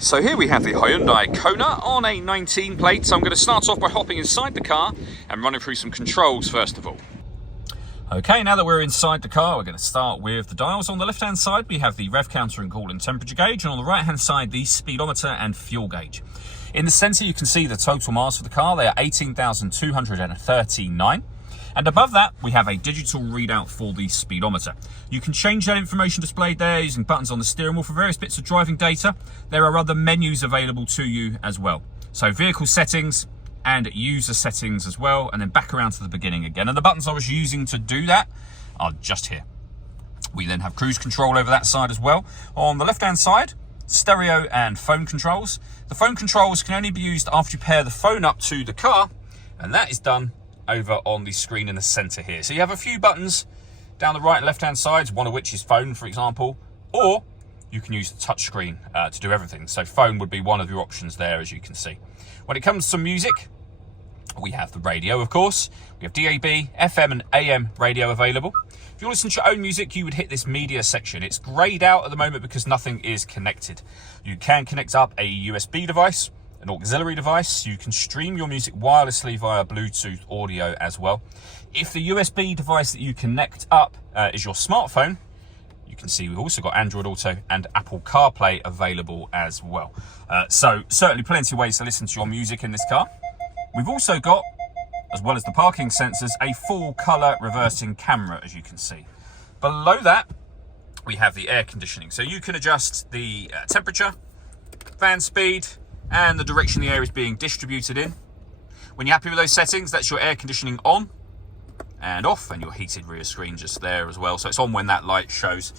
So here we have the Hyundai Kona on a 19 plate. So I'm going to start off by hopping inside the car and running through some controls first of all. Okay, now that we're inside the car, we're going to start with the dials. On the left-hand side, we have the rev counter and coolant temperature gauge, and on the right-hand side, the speedometer and fuel gauge. In the centre, you can see the total miles for the car. They are 18,239. And above that, we have a digital readout for the speedometer. You can change that information displayed there using buttons on the steering wheel for various bits of driving data. There are other menus available to you as well. So vehicle settings and user settings as well, and then back around to the beginning again. And the buttons I was using to do that are just here. We then have cruise control over that side as well. On the left-hand side, stereo and phone controls. The phone controls can only be used after you pair the phone up to the car, and that is done over on the screen in the center here. So you have a few buttons down the right and left hand sides, one of which is phone, for example, or you can use the touch screen to do everything. So phone would be one of your options there, as you can see. When it comes to music, we have the radio, of course. We have DAB, FM and AM radio available. If you listen to your own music, you would hit this media section. It's grayed out at the moment because nothing is connected. You can connect up a USB device, an auxiliary device. You can stream your music wirelessly via Bluetooth audio as well. If the USB device that you connect up is your smartphone, you can see we've also got Android Auto and Apple CarPlay available as well. So certainly plenty of ways to listen to your music in this car. We've also got, as well as the parking sensors, a full color reversing camera, as you can see. Below that, we have the air conditioning. So you can adjust the temperature, fan speed, and the direction the air is being distributed in. When you're happy with those settings, that's your air conditioning on and off, and your heated rear screen just there as well. So it's on when that light shows.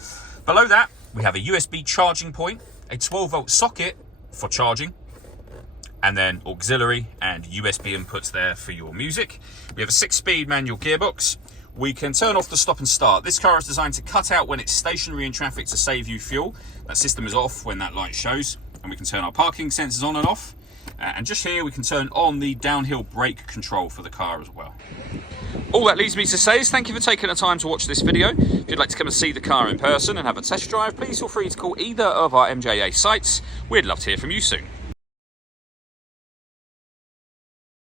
Below that, we have a USB charging point, a 12-volt socket for charging, and then auxiliary and USB inputs there for your music. We have a 6-speed manual gearbox. We can turn off the stop and start. This car is designed to cut out when it's stationary in traffic to save you fuel. That system is off when that light shows. And we can turn our parking sensors on and off. And just here we can turn on the downhill brake control for the car as well. All that leaves me to say is thank you for taking the time to watch this video. If you'd like to come and see the car in person and have a test drive, please feel free to call either of our MJA sites. We'd love to hear from you soon.